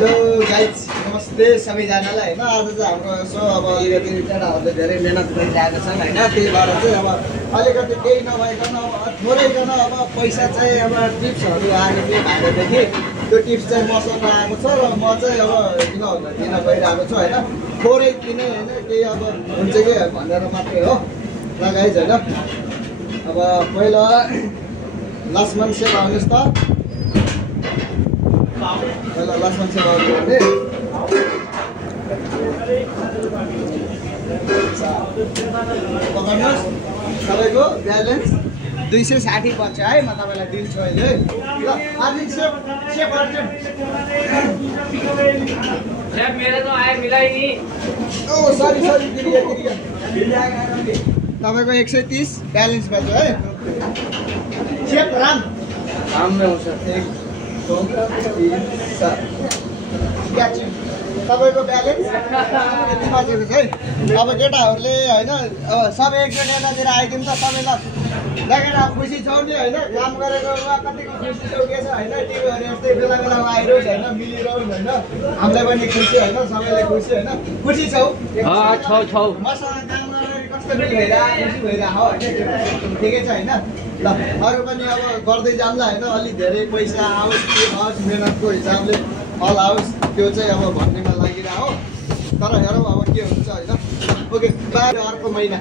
Hello guys नमस्ते सबैजनालाई होइन। आज चाहिँ हाम्रो यसो अब अलिकति केटाहरूले धेरै मिहिनेत गरिरहेका छन् होइन। त्यही भएर चाहिँ अब अलिकति केही नभइकन थोरैकन अब पैसा चाहिँ अब टिप्सहरू आएको थियो भाइदेखि। त्यो टिप्स चाहिँ मसँग आएको छ र म चाहिँ अब किन दिन गइरहेको छु होइन। थोरै किने होइन केही अब हुन्छ कि भनेर मात्रै हो ल गाइज होइन। अब पहिला लक्ष्मण सेवा आउनुहोस् त। पहिला लक्ष्मण सेवा आउनु भने पकाउनुहोस्। तपाईँको ब्यालेन्स 260 बन्छ है। म तपाईँलाई दिन्छु अहिले ल। आदि सेप अर्जेन्ट मेरो त आयो मिलाइ नि। ओ सरी तपाईँको 130 ब्यालेन्स बन्छ है। सेप राम राम्रो आउँछ। तपाईँको ब्यालेन्स यति बजेको छ है। अब केटाहरूले होइन अब सबै एकचोटि यतातिर आइदिउँ त सबैलाई केटा खुसी छौ नि होइन। काम गरेको कतिको खुसी छौ के छ होइन। टिभीहरू यस्तै बेला बेलामा आइरहोस् होइन, मिलिरहोस् होइन। हामीलाई पनि खुसी होइन, सबैलाई खुसी होइन। खुसी छौ मसँग काम गरेर कस्तो फिल भइरहेको खुसी भइरहेको होइन। ठिकै छ होइन। ल अरू पनि अब गर्दै जाउँला होइन। अलिक धेरै पैसा आओस् के आओस् मेहनतको हिसाबले फल आओस् त्यो चाहिँ अब भन्नेमा लागिरह हो। तर हेरौँ अब के हुन्छ होइन। ओके बाई अर्को महिना।